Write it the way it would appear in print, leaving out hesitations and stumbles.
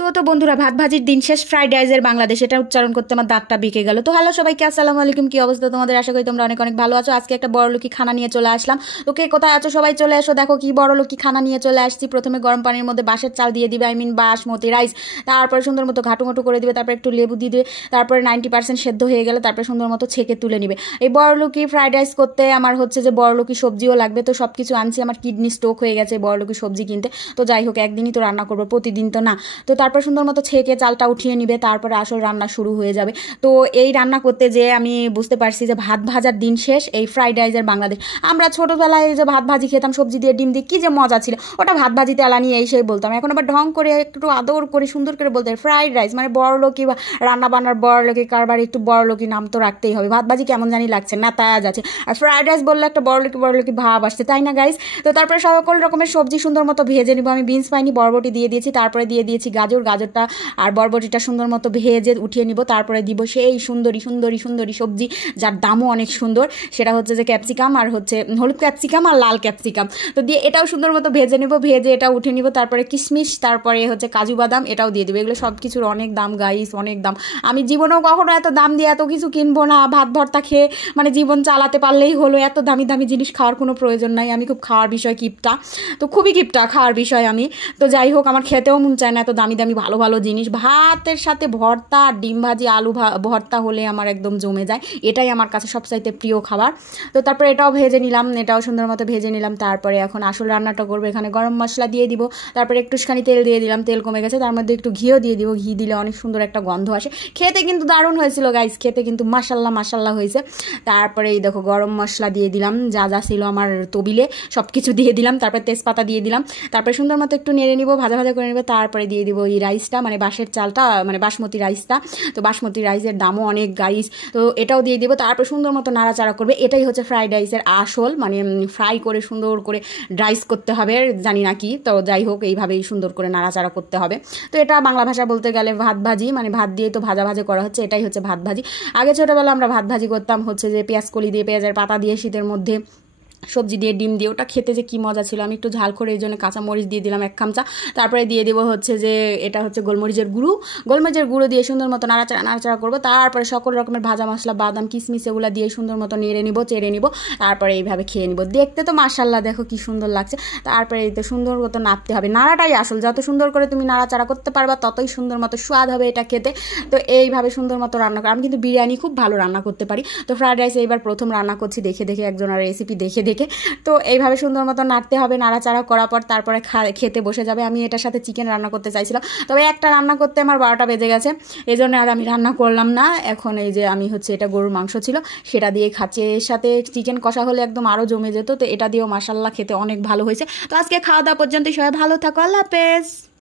তো বন্ধুরা, ভাত ভাজির দিন শেষ, ফ্রাইড রাইসের বাংলাদেশ, এটা উচ্চারণ করতে আমার দাঁতটা বেঁকে গেল। তো হ্যালো সবাইকে, আসসালামু আলাইকুম। কি অবস্থা তোমাদের? আশা করি তোমরা অনেক অনেক ভালো আছো। আজকে একটা বড়লোকি খানা নিয়ে চলে আসলাম। তো কে কোথায় আছো সবাই চলে এসো। দেখো কি বড়লোকি খানা নিয়ে চলে আসছি। প্রথমে গরম পানির মধ্যে বাঁশের চাল দিয়ে দিবে, বাসমতি রাইস। তারপরে সুন্দর মতো ঘাটু ঘাটু করে দিবে, তারপরে একটু লেবু দিয়ে দিবে, তারপরে 90% সেদ্ধ হয়ে গেলে তারপরে সুন্দর মতো ছেঁকে তুলে নিবে। এই বড়লোকি ফ্রাইড রাইস করতে আমার হচ্ছে যে বড়লোকি সবজিও লাগবে। তো সব কিছু আনছি, আমার কিডনি স্টোক হয়ে গেছে বড়লোকি সবজি কিনতে। তো যাই হোক, একদিনই তো রান্না করবো, প্রতিদিন তো না। তো তারপর সুন্দর মতো ছেঁকে চালটা উঠিয়ে নিবে, তারপরে আসল রান্না শুরু হয়ে যাবে। তো এই রান্না করতে যে আমি বুঝতে পারছি যে ভাত ভাজার দিন শেষ, এই ফ্রাইড রাইসের বাংলাদেশ। আমরা ছোটোবেলায় যে ভাত ভাজি খেতাম সবজি দিয়ে ডিম দিয়ে, কি যে মজা ছিল, ওটা ভাত ভাজিতে আলা নিয়ে এই সেই বলতাম। এখন আবার ঢং করে একটু আদর করে সুন্দর করে বলতে ফ্রাইড রাইস, মানে বড়লোকি রান্না বান্নার বড়লোকি কারবার, একটু বড়লোকি নাম তো রাখতেই হবে। ভাত ভাজি কেমন জানি লাগছে না, তাই যাচ্ছে। আর ফ্রাইড রাইস বললে একটা বড়লোকি বড়লোকি ভাব আসছে, তাই না গাইস? তো তারপরে সকল রকমের সবজি সুন্দর মতো ভেজে নিব। আমি বিনস পাইনি, বরবটি দিয়ে দিয়েছি, তারপরে দিয়ে দিয়েছি গাজরটা আর বরবটিটা সুন্দর মতো ভেজে উঠিয়ে নিব। তারপরে দিব সেই সুন্দরী সুন্দরী সুন্দরী সবজি, যার দামও অনেক সুন্দর, সেটা হচ্ছে যে ক্যাপসিকাম, আর হচ্ছে হলুদ ক্যাপসিকাম আর লাল ক্যাপসিকাম। তো দিয়ে এটাও সুন্দর মতো ভেজে নিব, ভেজে এটা উঠে নিব। তারপরে কিশমিশ, তারপরে হচ্ছে কাজু বাদাম, এটাও দিয়ে দেবো। এগুলো সব কিছুর অনেক দাম গাইস, অনেক দাম। আমি জীবনেও কখনো এত দাম দিয়ে এত কিছু কিনবো না। ভাত ভর্তা খেয়ে মানে জীবন চালাতে পারলেই হলো, এত দামি দামি জিনিস খাওয়ার কোনো প্রয়োজন নাই। আমি খুব খাওয়ার বিষয় কিপটা, তো খুবই কিপটা খাওয়ার বিষয় আমি। তো যাই হোক, আমার খেতেও মন চায় না এত দামি দামি ভালো ভালো জিনিস। ভাতের সাথে ভর্তা, ডিম ভাজি, আলু ভর্তা হলে আমার একদম জমে যায়। এটাই আমার কাছে সবচাইতে প্রিয় খাবার। তো তারপরে এটাও ভেজে নিলাম, এটাও সুন্দর মতো ভেজে নিলাম। তারপরে এখন আসল রান্নাটা করবো। এখানে গরম মশলা দিয়ে দিব, তারপরে একটুখানি তেল দিয়ে দিলাম, তেল কমে গেছে, তার মধ্যে একটু ঘিও দিয়ে দিব। ঘি দিলে অনেক সুন্দর একটা গন্ধ আসে। খেতে কিন্তু দারুণ হয়েছিল গাইস, খেতে কিন্তু মাশাল্লাহ মাশাল্লাহ হয়েছে। তারপরে এই দেখো গরম মশলা দিয়ে দিলাম, যা যা ছিল আমার তবিলে সব কিছু দিয়ে দিলাম। তারপরে তেজপাতা দিয়ে দিলাম, তারপরে সুন্দর মতো একটু নেড়ে নিব, ভাজা ভাজা করে নেবে। তারপরে দিয়ে দিব এই রাইসটা, মানে বাঁশের চালটা, মানে বাসমতি রাইসটা। তো বাসমতি রাইসের দামও অনেক গাইস, তো এটাও দিয়ে দিব। তারপর সুন্দর মতো নাড়াচাড়া করবে। এটাই হচ্ছে ফ্রাইড রাইসের আসল, মানে ফ্রাই করে সুন্দর করে রাইস করতে হবে, জানি না কি। তো যাই হোক, এইভাবেই সুন্দর করে নাড়াচাড়া করতে হবে। তো এটা বাংলা ভাষা বলতে গেলে ভাত ভাজি, মানে ভাত দিয়ে তো ভাজা ভাজা করা হচ্ছে, এটাই হচ্ছে ভাত ভাজি। আগে ছোটোবেলা আমরা ভাত ভাজি করতাম হচ্ছে যে পেঁয়াজ কলি দিয়ে, পেঁয়াজের পাতা দিয়ে, শীতের মধ্যে সবজি দিয়ে, ডিম দিয়ে, ওটা খেতে যে কি মজা ছিল। আমি একটু ঝাল করে এই জন্য কাঁচা মরিচ দিয়ে দিলাম 1 চামচা। তারপরে দিয়ে দেবো হচ্ছে যে এটা হচ্ছে গোলমরিচের গুঁড়ো দিয়ে সুন্দর মতো নাড়াচাড়া করবো। তারপরে সকল রকমের ভাজা মশলা, বাদাম, কিশমিশ, এগুলো দিয়ে সুন্দর মতো নেড়ে নিব, চেড়ে নিব। তারপরে এইভাবে খেয়ে নিব। দেখতে তো মাশাল্লাহ দেখো কি সুন্দর লাগছে। তারপরে এই তো সুন্দর মতো নাড়তে হবে, নাড়াটাই আসল। যত সুন্দর করে তুমি নাড়াচাড়া করতে পারবা ততই সুন্দর মতো স্বাদ হবে এটা খেতে। তো এইভাবে সুন্দর মতো রান্না করি। আমি কিন্তু বিরিয়ানি খুব ভালো রান্না করতে পারি। তো ফ্রাইড রাইস এইবার প্রথম রান্না করছি, দেখে দেখে একজনের রেসিপি দেখে। তো এইভাবে সুন্দর মতো নাড়তে হবে, নাড়াচাড়া করার পর তারপরে খেতে বসে যাবে। আমি এটার সাথে চিকেন রান্না করতে চাইছিলাম, তবে একটা রান্না করতে আমার 12টা বেজে গেছে, এই জন্য আর আমি রান্না করলাম না। এখন এই যে আমি হচ্ছে, এটা গরুর মাংস ছিল, সেটা দিয়ে খাচ্ছি। এর সাথে চিকেন কষা হলে একদম আরও জমে যেত। তো এটা দিয়েও মাশাল্লাহ খেতে অনেক ভালো হয়েছে। তো আজকে খাওয়া দাওয়া পর্যন্ত, সবাই ভালো থাকো, আল্লাহ হাফেজ।